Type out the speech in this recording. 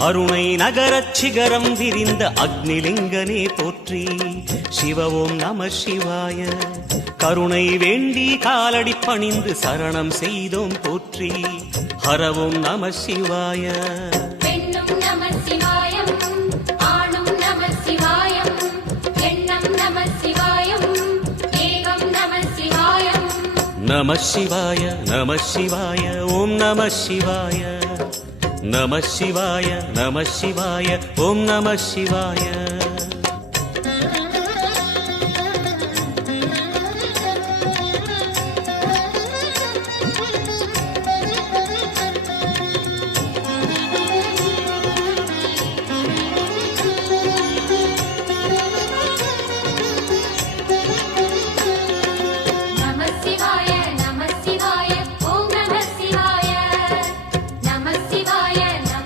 அருணை நகரச் சிகரம் விரிந்த அக்னிலிங்கனே போற்றி. சிவ ஓம் நம சிவாய. கருணை வேண்டி காலடி பணிந்து சரணம் செய்தோம் போற்றி. ஹர ஓம் நம சிவாய. பெண்ணும் நம சிவாயம், ஆணும் நம சிவாயம், எண்ணம் நம சிவாயம், ஏகம் நம சிவாயம். நம சிவாய நம சிவாய ஓம் நம சிவாய. நம சிவாய நம சிவாய ஓம் நம சிவாய.